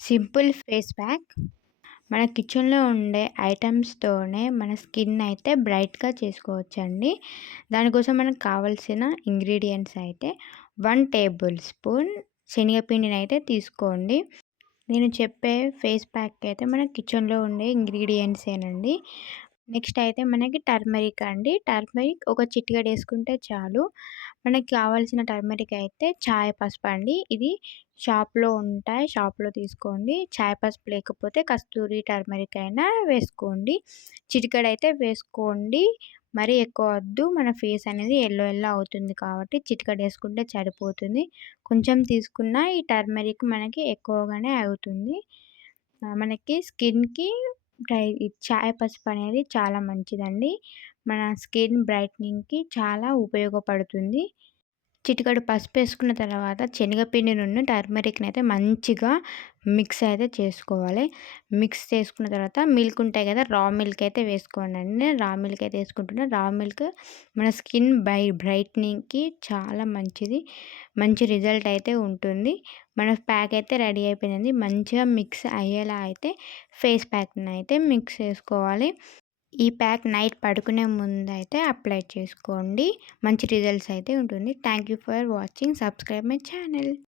Simple face pack మన కిచెన్‌లో ఉండే ఐటెమ్స్‌తోనే మన స్కిన్ అయితే బ్రైట్‌గా చేసుకోవచ్చండి. దానికోసం మనకు కావాల్సిన ఇంగ్రీడియెంట్స్ అయితే 1 టేబుల్ స్పూన్ శనగపిండినైతే తీసుకోండి. నేను చెప్పే ఫేస్ ప్యాక్‌కి అయితే మన కిచెన్‌లో ఉండే ఇంగ్రీడియెంట్సేనండి. నెక్స్ట్ అయితే మనకి టర్మరిక్ అండి. టర్మరిక్ ఒక చిటికెడేసుకుంటే చాలు. మనకి కావాల్సిన టర్మరిక్ అయితే చాయ్ పసుపండి. ఇది షాప్‌లో ఉంటాయి. షాప్‌లో తీసుకోండి. చాయ్ పసుపు లేకపోతే కస్తూరి టర్మరిక్ అయినా వేసుకోండి. చిటికెడైతే వేసుకోండి. మరీ ఎక్కువ వద్దు. మన ఫేస్ అనేది యెల్లో యెల్లో అవుతుంది కాబట్టి చిటికెడేసుకుంటే సరిపోతుంది. కొంచెం తీసుకున్న ఈ టర్మరిక్ మనకి ఎక్కువగానే అవుతుంది. మనకి స్కిన్‌కి ఈ చాయ్ పసుపనేది చాలా మంచిదండి. మన స్కిన్ బ్రైట్నింగ్‌కి చాలా ఉపయోగపడుతుంది. చిటికెడు పసుపేసుకున్న తర్వాత శనగపిండినును టర్మరిక్‌నైతే మంచిగా మిక్స్ అయితే చేసుకోవాలి. మిక్స్ చేసుకున్న తర్వాత మిల్క్ ఉంటాయి కదా! రా మిల్క్ అయితే వేసుకోండండి. నేను రా మిల్క్ అయితే వేసుకుంటున్నా. రా మిల్క్ మన స్కిన్ బ్రైట్నింగ్‌కి చాలా మంచిది. మంచి రిజల్ట్ అయితే ఉంటుంది. మన ప్యాక్ అయితే రెడీ అయిపోయిందండి. మంచిగా మిక్స్ అయ్యేలా అయితే ఫేస్ ప్యాక్‌నైతే మిక్స్ చేసుకోవాలి. ఈ ప్యాక్ నైట్ పడుకునే ముందైతే అప్లై చేసుకోండి. మంచి రిజల్ట్స్ అయితే ఉంటుంది. Thank you for watching. Subscribe my channel.